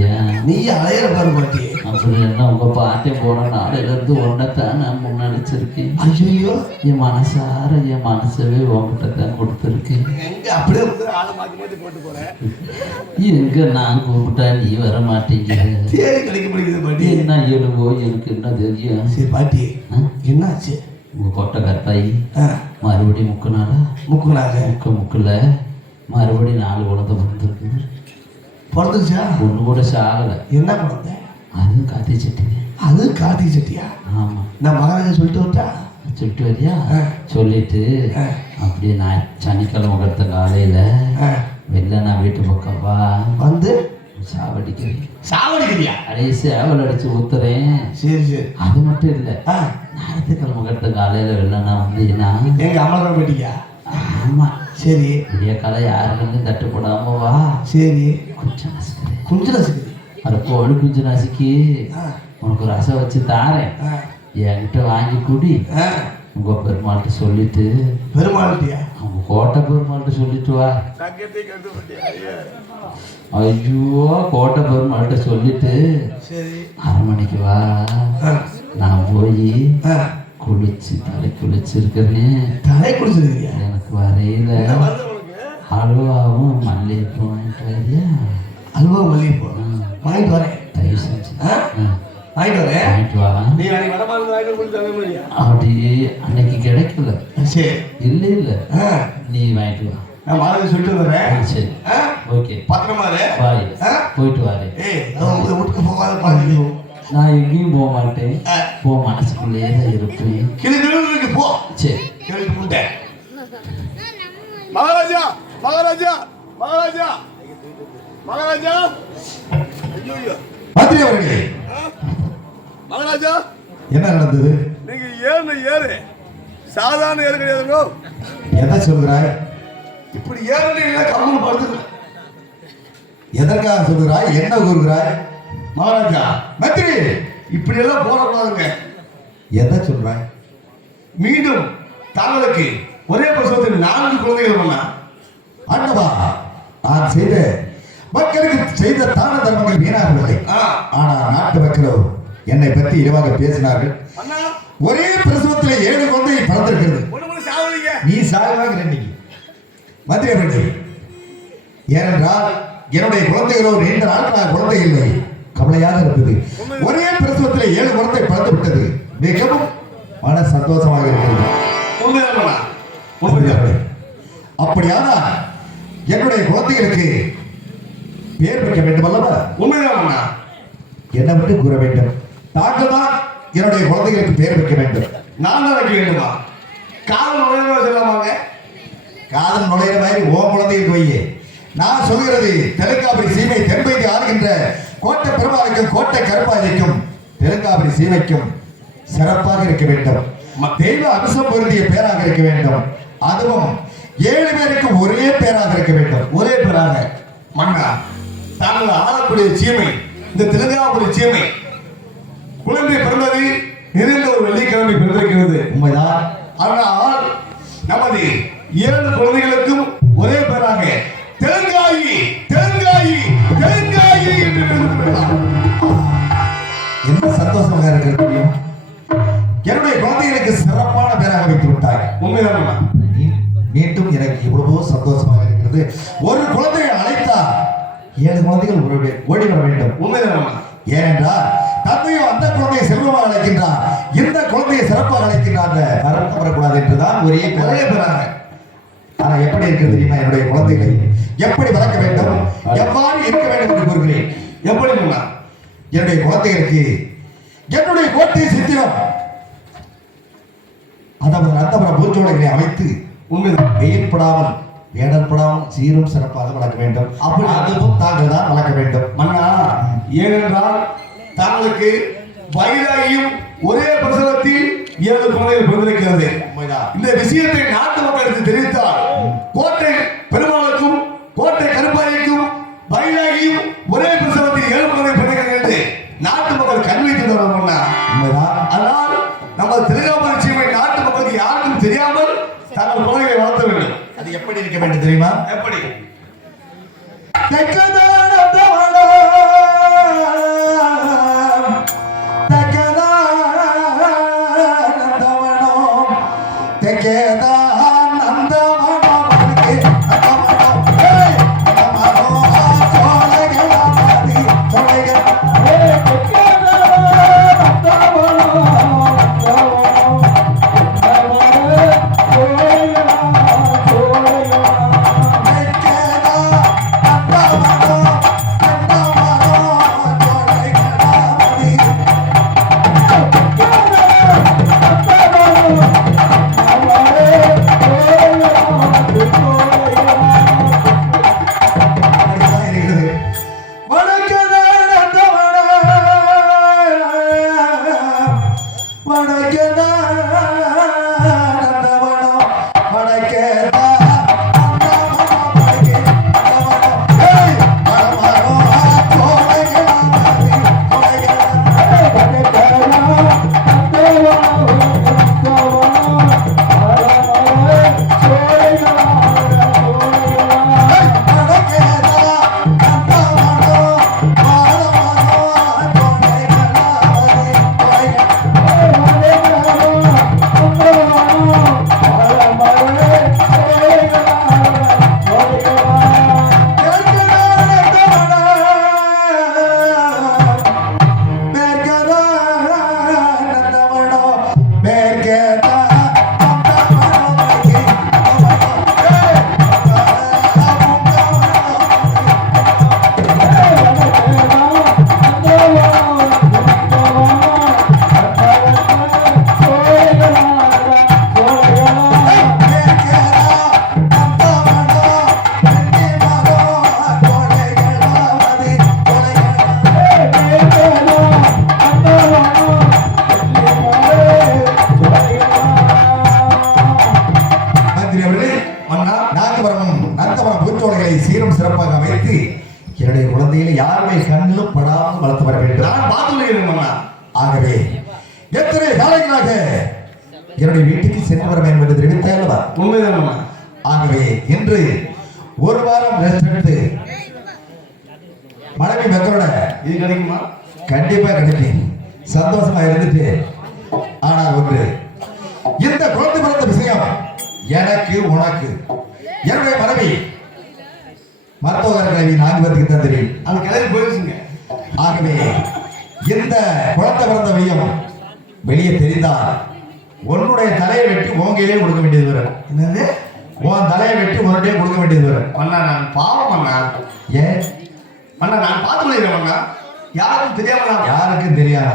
ஏன் நீ அலையிற பாரு பாட்டி. அப்படி என்ன உங்க பாட்டி போன நாளையில இருந்து ஒன்னத்தான் நான் முன்னடிச்சிருக்கேன். ஐயோ என் மனசார என் மனசவே உங்ககிட்ட தான் கொடுத்துருக்கேன். எங்க அப்படியே ஆளை மாத்தி மாத்தி போட்டு போறேன். எங்க நான் கூப்பிட்டா நீ வர மாட்டீங்க. தேடி கிடைக்க முடியுது பாட்டி. என்ன எழுவோ எனக்கு என்ன தெரியும். சரி பாட்டி என்னாச்சு? உங்க கொட்டை கற்பாய் மறுபடியும் முக்குனாலா? முக்குல மறுபடியும் 4 குழந்தை பிறந்திருக்கு. பிறந்துச்சா? ஒன்று கூட சாகலை. என்ன குழந்தை? அதுவும் கார்த்திகை சட்டி. அது கார்த்திகை சட்டியா? ஆமாம். நான் மகாராஜா சொல்லிட்டு விட்டா? சொல்லிட்டு வரியா? சொல்லிட்டு அப்படியே நான் சனிக்கிழமை கொடுத்த காலையில் வெளில நான் வீட்டு பக்கம் வா வந்து சாவடிக்கிறியா? அடையே சேவல் அடிச்சு ஊத்துறேன். சரி சரி. அது மட்டும் இல்லை, ஞாயிற்றுக்கிழமை கொடுத்த காலையில் வெளில நான் வந்தீங்கன்னா எங்கள் அம்மா போயிட்டியா? ஆமாம். சரி. பெரிய கலை யாருன்னு தட்டுப்படாம வா. சரி. கொஞ்சம் நசுக்குது. கொஞ்சம் நசுக்குது. அது கோழி குஞ்சு நசுக்கி உனக்கு ரசம் வச்சு தாரேன், என்கிட்ட வாங்கி குடி. உங்க பெருமாள்கிட்ட சொல்லிட்டு. பெருமாள்கிட்டயா? அவங்க கோட்டை பெருமாள்கிட்ட சொல்லிட்டு வா. ஐயோ கோட்டை பெருமாள்கிட்ட சொல்லிட்டு 6 மணிக்கு வா. நான் போய் குளிச்சு தலை குளிச்சிருக்கிறேன். தலை குளிச்சிருக்கியா? எனக்கு வரையில அல்வாவும் மல்லிகைப்பூ வாங்கிட்டு வரியா? அல்வா மல்லிகைப்பூ வாங்கிட்டு வரேன். தயவு செஞ்சு வாங்கிட்டு வரேன். வாங்கிட்டு வா. நீ அன்னைக்கு வடமாதிரி வாங்கிட்டு கொடுத்து அப்படி அன்னைக்கு கிடைக்கல. சரி இல்லை இல்லை, நீ வாங்கிட்டு வா. நான் மாதிரி சொல்லிட்டு வரேன். சரி ஓகே, பத்திரமா வாய் போயிட்டு வாரு. வீட்டுக்கு போகாத பாருங்க. நான் எங்கேயும் போக மாட்டேன், போ மனசுக்குள்ளேயே தான் இருப்பேன். கிளி போ. சரி கேள்வி போட்டேன். மகாராஜா மகாராஜா மகாராஜா மகாராஜா மந்திரி அவர்களே, மகாராஜா என்ன நடந்தது? நீங்க ஏறு சாதாரண ஏறு கிடையாதுங்க. எதை சொல்கிறாய்? இப்படி ஏறல கம்மன் படுத்து. எதற்காக சொல்கிறாய்? என்ன கூறுகிறாய்? மகாராஜா மந்திரி, இப்படி எல்லாம் போடக்கூடாதுங்க. எதை சொல்றாய்? மீண்டும் தாங்களுக்கு ஒரே பிரசவத்தில் 4 குழந்தைகள் பண்ணா. ஆண்டவா, நான் செய்த மக்களுக்கு செய்த தான தர்மங்கள் வீணாகவில்லை. ஆனால் நாட்டு மக்களோ என்னை பற்றி இழிவாக பேசினார்கள். ஒரே பிரசவத்தில் 7 குழந்தை பிறந்திருக்கிறது. நீ சாகவாக இன்னைக்கு மந்திரி அவர்களே, ஏனென்றால் என்னுடைய குழந்தைகளோ நீண்ட நாட்களாக குழந்தை இல்லை, கவலையாக இருந்தது. ஒரே பிரசவத்தில் 7 குழந்தை பிறந்து விட்டது. மிகவும் மன சந்தோஷமாக இருக்கிறது. அப்படியானால் என்னுடைய குழந்தைகளுக்கு பேர் வைக்க வேண்டும் அல்லவா? உண்மைதான். என்ன விட்டு கூற வேண்டும்? தாங்கள் தான் என்னுடைய குழந்தைகளுக்கு பேர் வைக்க வேண்டும். நான் தான் வைக்க வேண்டுமா? காதல் நுழைவா சொல்லாமாங்க? காதல் நுழையிற மாதிரி ஓ குழந்தைகளுக்கு வையே. நான் சொல்கிறது தெலுங்காபுரி சீமை தென்பைக்கு ஆளுகின்ற கோட்டை பெருமாளுக்கும் கோட்டை கருப்பாய்க்கும் தெலுங்காபுரி சீமைக்கும் சிறப்பாக இருக்க வேண்டும். தெய்வ அம்சம் பொருந்திய பேராக இருக்க வேண்டும். அதுவும் 7 பேருக்கும் ஒரே பேராக இருக்க வேண்டும். ஒரே பேராக. மன்னா, தாங்கள் ஆளக்கூடிய சீமை இந்த தெலுங்காபுரி சீமை குழந்தை பிறந்தது நிறைந்த ஒரு வெள்ளிக்கிழமை பிறந்திருக்கிறது. உண்மைதான். ஆனால் நமது 7 குழந்தைகளுக்கும் ஒரே பேராக தெலுங்காயி தெலுங்காயி தெலுங்காயி என்று எழுதப்படலாம். என்ன சந்தோஷமாக இருக்கிறது தெரியும்? என்னுடைய குழந்தைகளுக்கு சிறப்பான பேராக வைத்து விட்டாய். உண்மைதான். மீண்டும் எனக்கு எவ்வளவோ சந்தோஷமாக இருக்கிறது. ஒரு குழந்தையை அழைத்தா 7 குழந்தைகள் ஓடி வர வேண்டும். உண்மைதான். ஏனென்றால் தந்தையும் அந்த குழந்தையை செல்வமாக அழைக்கின்றார், இந்த குழந்தையை சிறப்பாக அழைக்கின்றார், வருத்தம் வரக்கூடாது என்றுதான் ஒரே பேராக. ஆனா எப்படி இருக்கிறது தெரியுமா? என்னுடைய குழந்தைகளை எப்படி வளர்க்க வேண்டும், எவ்வாறு இருக்க வேண்டும் என்று கூறுகிறேன். எப்படி என்னுடைய குழந்தைகளுக்கு என்னுடைய கோட்டை சித்திரம், அதாவது ரத்தபுர பூச்சோலைகளை அமைத்து உண்மைதான் வெயிற்படாமல் வேடற்படாமல் சீரும் சிறப்பாக வளர்க்க வேண்டும். அப்படி அதுவும் தாங்கள் தான் வளர்க்க வேண்டும். மன்னா, ஏனென்றால் தாங்களுக்கு வயதாகியும் ஒரே பிரசவத்தில் 7 குழந்தைகள் பிறந்திருக்கிறது. இந்த விஷயத்தை நாட்டு மக்களுக்கு தெரிவித்தால் கோட்டை பெருமாளுக்கும் கோட்டை கருப்பாய்க்கும் வயதாகியும் ஒரே பிரசவத்தில் 7 குழந்தை பிறந்திருக்கிறது என்று நாட்டு மக்கள் கண்வைத்து வருவாங்க. ஆனால் நமது தெலுங்காபுரி சீமை நாட்டு மக்களுக்கு யாருக்கும் தெரியாமல் தாங்கள் குழந்தைகளை வளர்த்த வேண்டும். அது எப்படி இருக்க வேண்டும் தெரியுமா? எப்படி? Hey! மன்னா நாகவரமும் நந்தவரம் பூஞ்சோலைகளை சீரும் சிறப்பாக அமைத்து என்னுடைய குழந்தைகளை யாருடைய கண்ணிலும் படாமல் வளர்த்து வர வேண்டும். நான் பார்த்து மன்னா. ஆகவே எத்தனை காலங்களாக என்னுடைய வீட்டுக்கு சென்று வர வேண்டும் என்று தெரிவித்த அல்லவா? உண்மைதான் மன்னா. ஆகவே இன்று ஒரு வாரம் ரெஸ்ட் எடுத்து மனைவி மக்களோட இது கிடைக்குமா? கண்டிப்பா கிடைக்கும். சந்தோஷமா இருந்துட்டு ஆனால் ஒன்று, இந்த குழந்தை பிறந்த விஷயம் எனக்கு உனக்கு என்னுடைய மனைவி மருத்துவ கிழவி நான்கு தான் தெரியும். அந்த கிளம்பி போயிடுச்சுங்க. ஆகவே இந்த குழந்தை பிறந்த விஷயம் வெளியே தெரிந்தால் உன்னுடைய தலையை வெட்டி உங்கையிலே கொடுக்க வேண்டியது வரும். என்னது? உன் தலையை வெட்டி உன்னுடைய கொடுக்க வேண்டியது வரும். மன்னா நான் பாவம் மன்னா. ஏன் மன்னா நான் பார்த்து முடிக்கிறேன் மன்னா. யாருக்கும் தெரியாம யாருக்கும் தெரியாத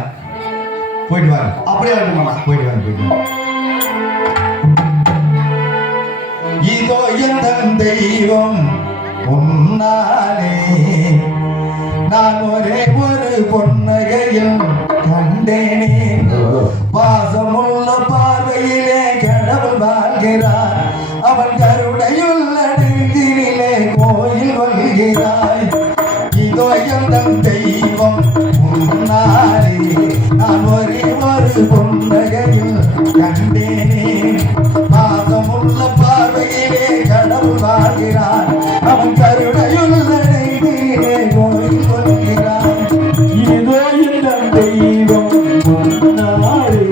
போயிட்டு வாங்க. அப்படியே இருக்கும் மன்னா. போயிட்டு வாங்க, போயிட்டு வாங்க. இதோ எந்த தெய்வம் உன்னாலே நான் ஒரே ஒரு பொன்னகையில் கண்டேனே. பாசமுள்ள பார்வையிலே கடவுள் வாழ்கிறார், அவன் கருணையுள்ள நெஞ்சினிலே கோயில் கொள்கிறாய். இதோ எந்த தெய்வம் உன்னாலே நான் ஒரே ஒரு பொன்னகையில் கண்டேனே. பாசமுள்ள பார்வையிலே கடவுள் வாழ்கிறார், அவன் கருணையுள்ள நெஞ்சினிலே கோயில் கொள்கிறாய். இதோ என் தெய்வம் உன்னாலே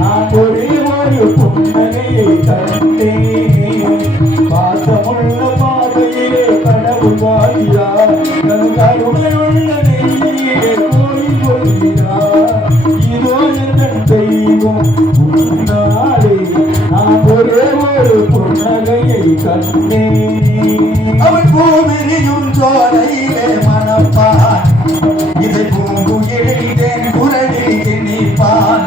நான் ஒரே ஒரு புன்னகையை கண்டேன். பாசமுள்ள பார்வையிலே கடவுள் வாழ்கிறார், தன் கருணையுள்ள நெஞ்சிலே கோயில் கொள்கிறார். இதோ என் தெய்வம் உன்னாலே நான் ஒரே ஒரு புன்னகையை கண்டேன். அவன் பூமிரியும் சோலையிலே மணப்பான், இதை பூங்குயிலின் குரலில் திணிப்பான்.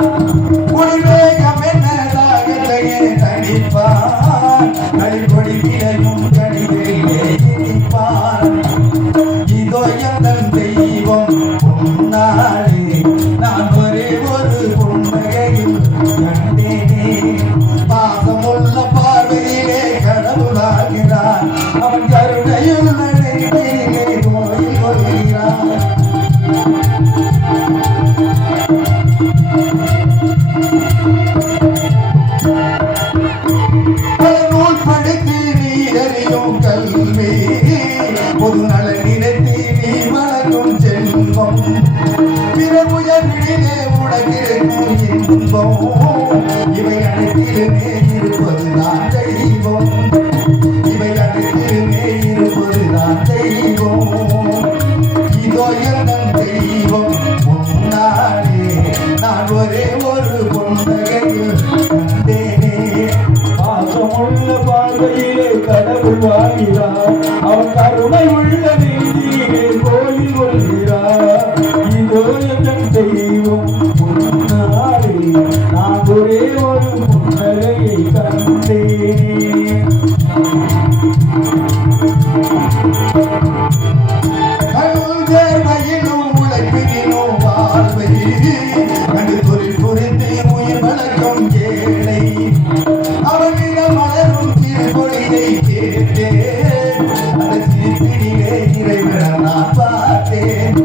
குளிர்வேகம் என்ன தாகத்தையே தணிப்பான், கழிப்பொடி விளையும் கடிகளிலே இனிப்பான். இதோ எந்தன் தெய்வம் உன்னாலே நான் ஒரே ஒரு புன்னகையில் கண்டேனே. பாசமுள்ள பார்வையிலே கடவுள் வாழ்கிறான், அவன் கருணையுள்ள நெஞ்சினிலே கோயில் கொள்கிறான். பல நூல் படித்து நீ அறியும் கல்வி, பொது நலன் நினைத்து நீ வழங்கும் செல்வம். பிற உயர்விலே உனக்கிருக்கும் இன்பம், இவை அனைத்திலுமே இருப்பதுதான் தெய்வம். இவை அனைத்திலுமே இருப்பதுதான் தெய்வம். இதோ எந்தன் தெய்வம் உன்னாலே நான் ஒரே ஒரு பொன்னகையில் கண்டேனே. பாசமுள்ள பார்வையிலே கடவுள் வாழ்கிறார், அவன் கருணை உள்ள நெஞ்சிலே கோயில் கொள்கிறார். இதோ என் தெய்வம் உன்னாலே நான் ஒரே ஒரு புன்னகையை கண்டேன். கல்வேர்மையிலும் உழைப்பினும் வாழ்வை கண்டு தொழில் புரிந்து உயிர் வளர்க்கும் ஏழை அவனிடம் மலரும் திருப்பொழியை கேட்டேன். அந்த சிரிப்பினிலே இறைவன நான் பார்த்தேன்,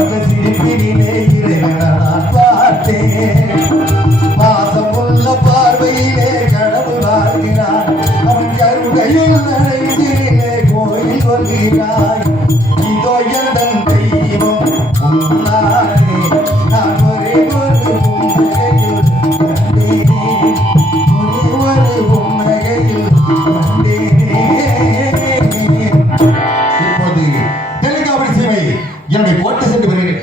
அந்த சிரிப்பினிலே இறைவன நான் பார்த்தேன். பாசமுள்ள பார்வையிலே கடவுள் வாழ்கிறான், அவன் கருணையுள்ள நெஞ்சினிலே கோயில் கொள்கிறாய். இதோ எந்தன் தெய்வம் உன்னாலே நான் ஒரே ஒரு புன்னகையில் கண்டேனே. ஒரே ஒரு புன்னகையில் கண்டேனே. இப்போது தெலுங்காவரி சேவை என்னுடைய கோட்டை சென்று வருகிறேன்.